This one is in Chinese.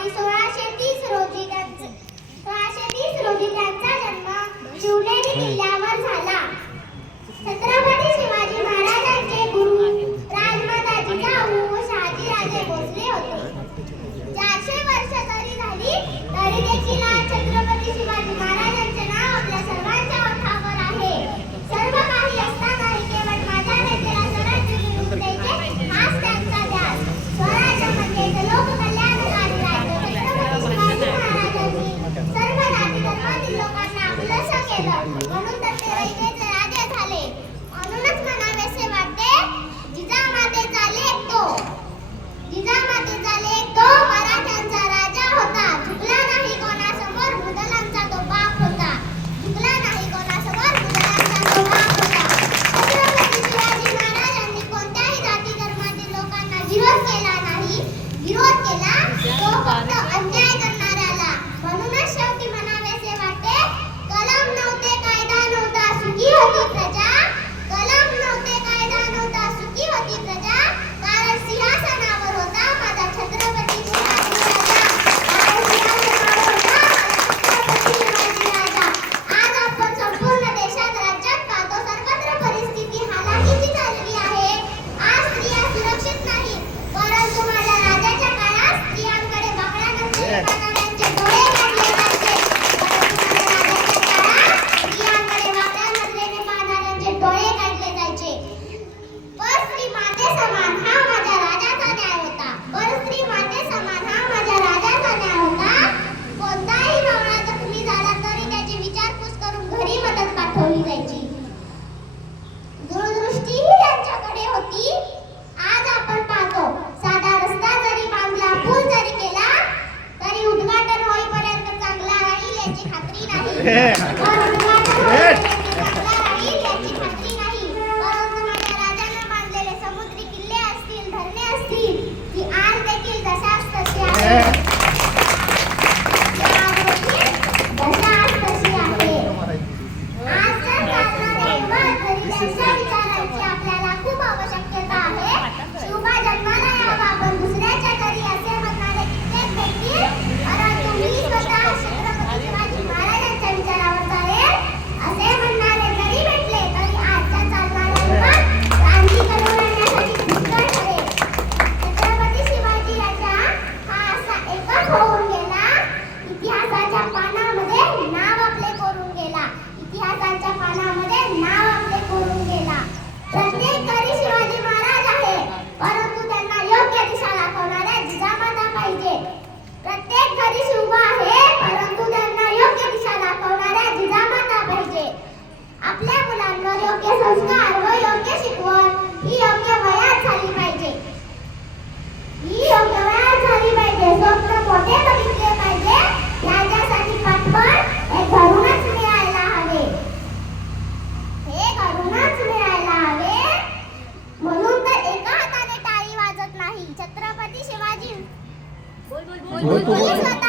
dinosaur Yeah. Beli.